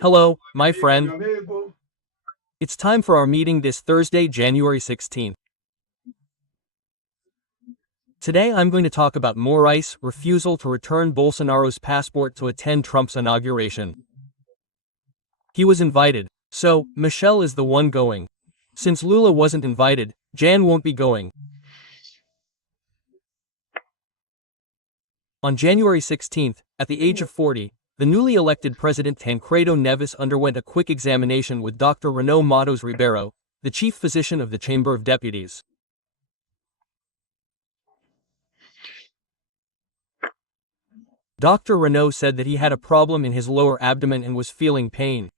Hello, my friend. It's time for our meeting this Thursday, January 16th. Today I'm going to talk about Moraes' refusal to return Bolsonaro's passport to attend Trump's inauguration. He was invited, so Michelle is the one going. Since Lula wasn't invited, Jan won't be going. On January 16th, at the age of 40, the newly elected President Tancredo Neves underwent a quick examination with Dr. Renaud Matos Ribeiro, the chief physician of the Chamber of Deputies. Dr. Renaud said that he had a problem in his lower abdomen and was feeling pain.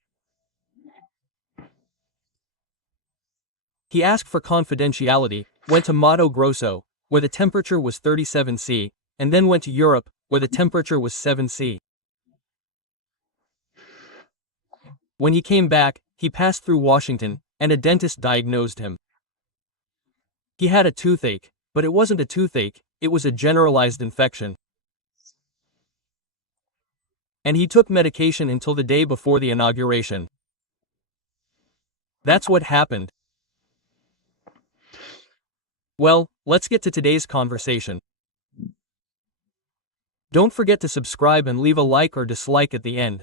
He asked for confidentiality, went to Mato Grosso, where the temperature was 37 C, and then went to Europe, where the temperature was 7 C. When he came back, he passed through Washington, and a dentist diagnosed him. He had a toothache, but it wasn't a toothache, it was a generalized infection. And he took medication until the day before the inauguration. That's what happened. Well, let's get to today's conversation. Don't forget to subscribe and leave a like or dislike at the end.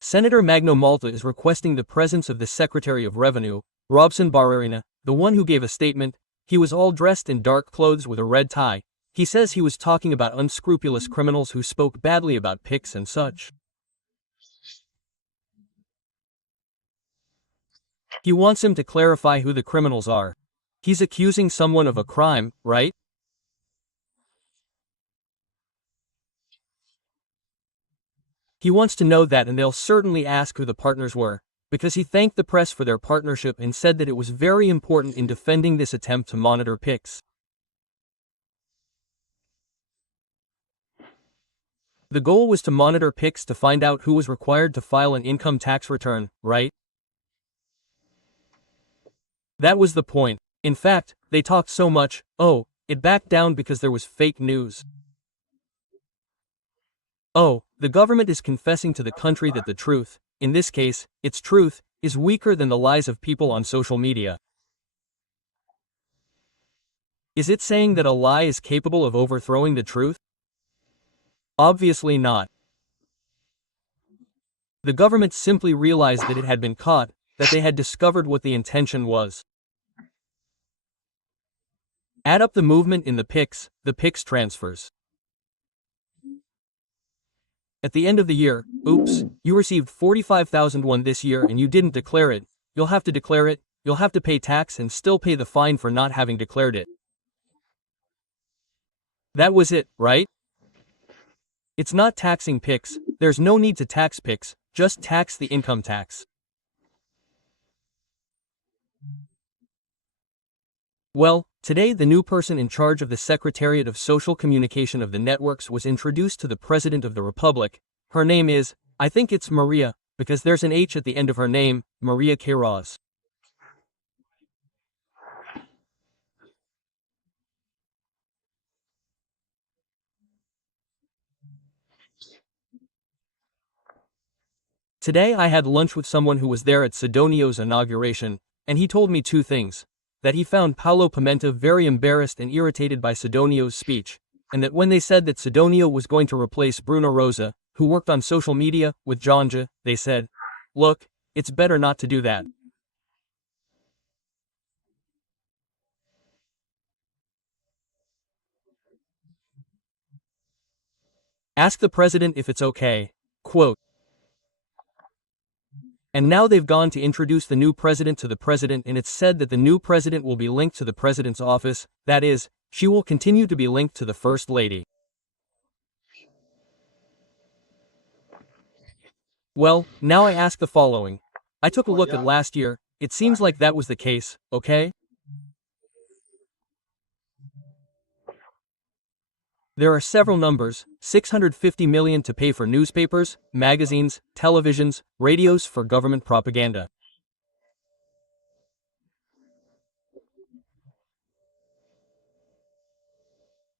Senator Magno Malta is requesting the presence of the Secretary of Revenue, Robson Barrerina, the one who gave a statement. He was all dressed in dark clothes with a red tie. He says he was talking about unscrupulous criminals who spoke badly about PICs and such. He wants him to clarify who the criminals are. He's accusing someone of a crime, right? He wants to know that, and they'll certainly ask who the partners were, because he thanked the press for their partnership and said that it was very important in defending this attempt to monitor PICs. The goal was to monitor PICs to find out who was required to file an income tax return, right? That was the point. In fact, they talked so much, it backed down because there was fake news. The government is confessing to the country that the truth, in this case, its truth, is weaker than the lies of people on social media. Is it saying that a lie is capable of overthrowing the truth? Obviously not. The government simply realized that it had been caught, that they had discovered what the intention was. Add up the movement in the PICs transfers. At the end of the year, oops, you received 45,001 this year and you didn't declare it. You'll have to declare it, you'll have to pay tax and still pay the fine for not having declared it. That was it, right? It's not taxing PICs, there's no need to tax PICs, just tax the income tax. Well, today the new person in charge of the Secretariat of Social Communication of the networks was introduced to the President of the Republic. Her name is, I think it's Maria, because there's an H at the end of her name, Maria Queiroz. Today I had lunch with someone who was there at Sidonio's inauguration, and he told me two things. That he found Paulo Pimenta very embarrassed and irritated by Sidonio's speech, and that when they said that Sidonio was going to replace Bruno Rosa, who worked on social media, with Janja, they said, look, it's better not to do that. Ask the president if it's okay. Quote. And now they've gone to introduce the new president to the president, and it's said that the new president will be linked to the president's office, that is, she will continue to be linked to the First Lady. Well, now I ask the following. I took a look at last year, it seems like that was the case, okay? There are several numbers, 650 million to pay for newspapers, magazines, televisions, radios for government propaganda.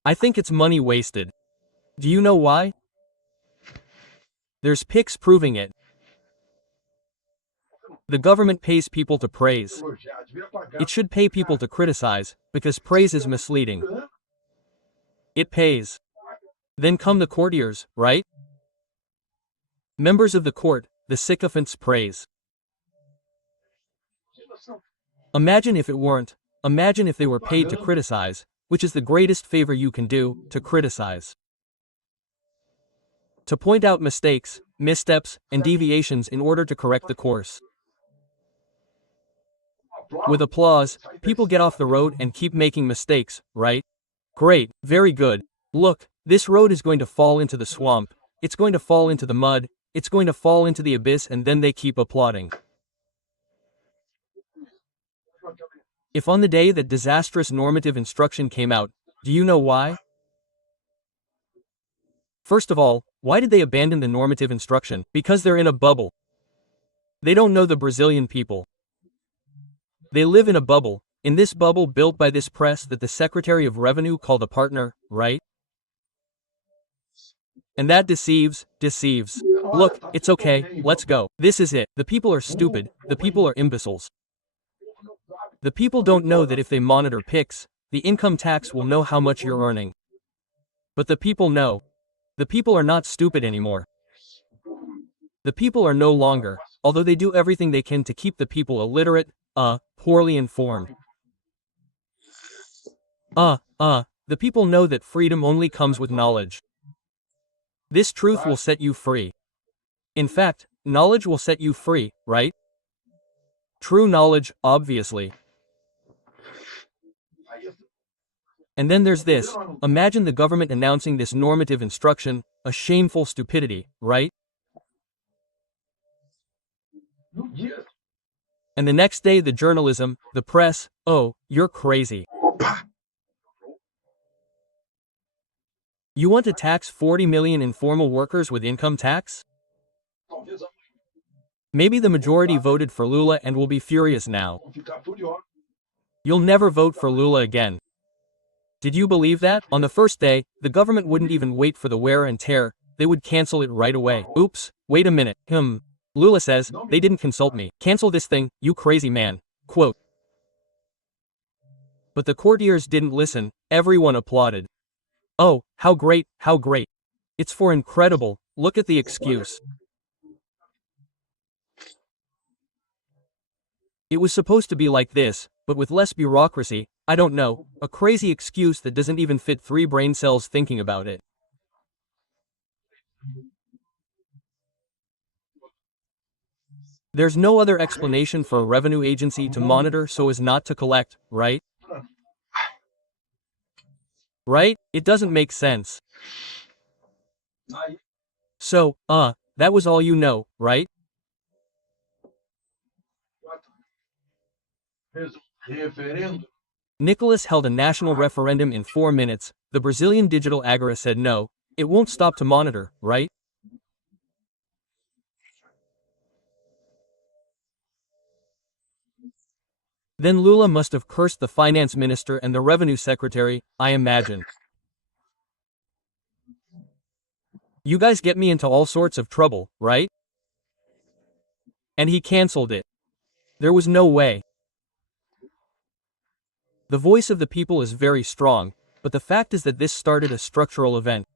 I think it's money wasted. Do you know why? There's pics proving it. The government pays people to praise. It should pay people to criticize, because praise is misleading. It pays. Then come the courtiers, right? Members of the court, the sycophants praise. Imagine if it weren't. Imagine if they were paid to criticize, which is the greatest favor you can do, to criticize. To point out mistakes, missteps, and deviations in order to correct the course. With applause, people get off the road and keep making mistakes, right? Great, very good. Look, this road is going to fall into the swamp, it's going to fall into the mud, it's going to fall into the abyss, and then they keep applauding. If on the day that disastrous normative instruction came out, do you know why? First of all, why did they abandon the normative instruction? Because they're in a bubble. They don't know the Brazilian people. They live in a bubble, in this bubble built by this press that the Secretary of Revenue called a partner, right? And that deceives. Look, it's okay, let's go. This is it. The people are stupid, the people are imbeciles. The people don't know that if they monitor pics, the income tax will know how much you're earning. But the people know. The people are not stupid anymore. The people are no longer, although they do everything they can to keep the people illiterate, poorly informed. The people know that freedom only comes with knowledge. This truth will set you free. In fact, knowledge will set you free, right? True knowledge, obviously. And then there's this. Imagine the government announcing this normative instruction, a shameful stupidity, right? And the next day the journalism, the press, oh, you're crazy. You want to tax 40 million informal workers with income tax? Maybe the majority voted for Lula and will be furious now. You'll never vote for Lula again. Did you believe that? On the first day, the government wouldn't even wait for the wear and tear, they would cancel it right away. Oops, wait a minute, Lula says, they didn't consult me. Cancel this thing, you crazy man. Quote. But the courtiers didn't listen, everyone applauded. Oh, how great, how great. It's for incredible, look at the excuse. It was supposed to be like this, but with less bureaucracy, I don't know, a crazy excuse that doesn't even fit 3 brain cells thinking about it. There's no other explanation for a revenue agency to monitor so as not to collect, right? Right? It doesn't make sense. So, that was all you know, right? Nicholas held a national referendum in 4 minutes, the Brazilian digital agora said no, it won't stop to monitor, right? Then Lula must have cursed the finance minister and the revenue secretary, I imagine. You guys get me into all sorts of trouble, right? And he cancelled it. There was no way. The voice of the people is very strong, but the fact is that this started a structural event.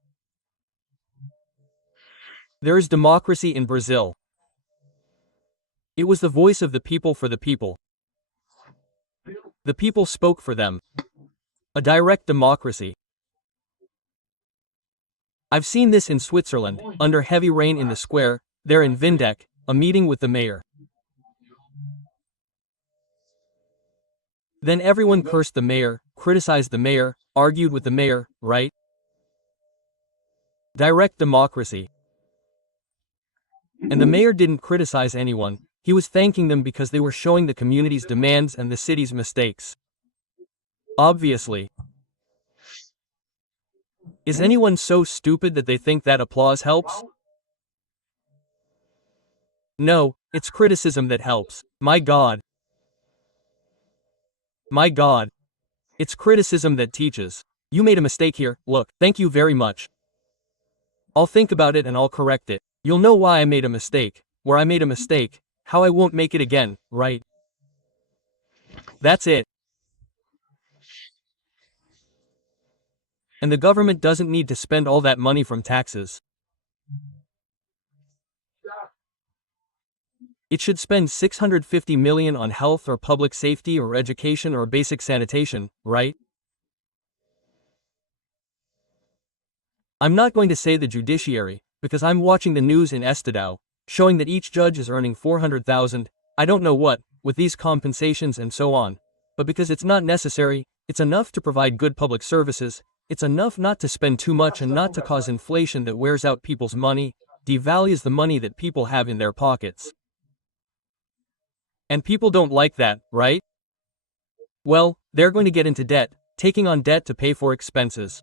There is democracy in Brazil. It was the voice of the people for the people. The people spoke for them. A direct democracy. I've seen this in Switzerland, under heavy rain in the square, there in Vindeck, a meeting with the mayor. Then everyone cursed the mayor, criticized the mayor, argued with the mayor, right? Direct democracy. And the mayor didn't criticize anyone, he was thanking them because they were showing the community's demands and the city's mistakes. Obviously. Is anyone so stupid that they think that applause helps? No, it's criticism that helps. My God. My God. It's criticism that teaches. You made a mistake here, look, thank you very much. I'll think about it and I'll correct it. You'll know why I made a mistake, where I made a mistake, how I won't make it again, right? That's it. And the government doesn't need to spend all that money from taxes. It should spend $650 million on health or public safety or education or basic sanitation, right? I'm not going to say the judiciary, because I'm watching the news in Estado, showing that each judge is earning 400,000, I don't know what, with these compensations and so on. But because it's not necessary, it's enough to provide good public services, it's enough not to spend too much and not to cause inflation that wears out people's money, devalues the money that people have in their pockets. And people don't like that, right? Well, they're going to get into debt, taking on debt to pay for expenses.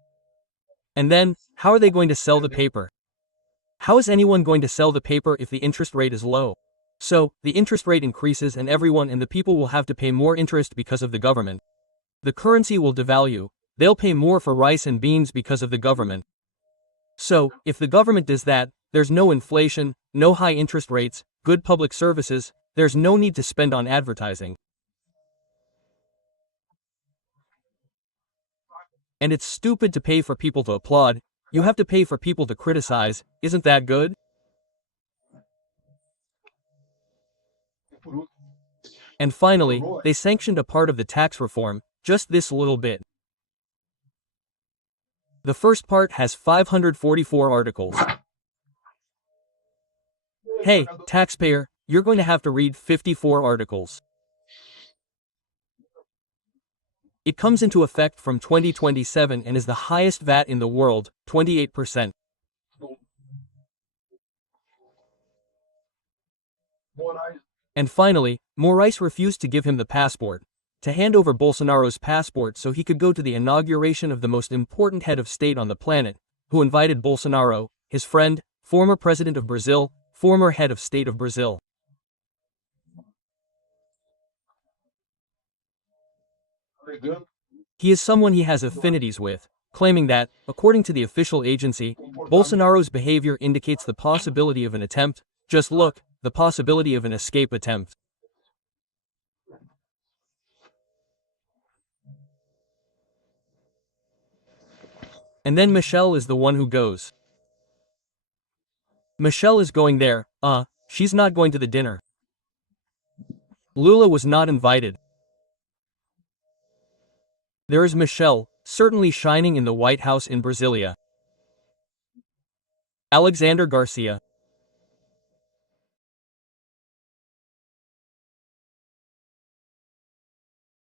And then, how are they going to sell the paper? How is anyone going to sell the paper if the interest rate is low? So, the interest rate increases and everyone and the people will have to pay more interest because of the government. The currency will devalue, they'll pay more for rice and beans because of the government. So, if the government does that, there's no inflation, no high interest rates, good public services, there's no need to spend on advertising. And it's stupid to pay for people to applaud, you have to pay for people to criticize, isn't that good? And finally, they sanctioned a part of the tax reform, just this little bit. The first part has 544 articles. Hey, taxpayer, you're going to have to read 54 articles. It comes into effect from 2027 and is the highest VAT in the world, 28%. And finally, Moraes refused to give him the passport, to hand over Bolsonaro's passport so he could go to the inauguration of the most important head of state on the planet, who invited Bolsonaro, his friend, former president of Brazil, former head of state of Brazil. He is someone he has affinities with, claiming that, according to the official agency, Bolsonaro's behavior indicates the possibility of an attempt, just look, the possibility of an escape attempt. And then Michelle is the one who goes. Michelle is going there, she's not going to the dinner. Lula was not invited. There is Michelle, certainly shining in the White House in Brasilia. Alexandre Garcia.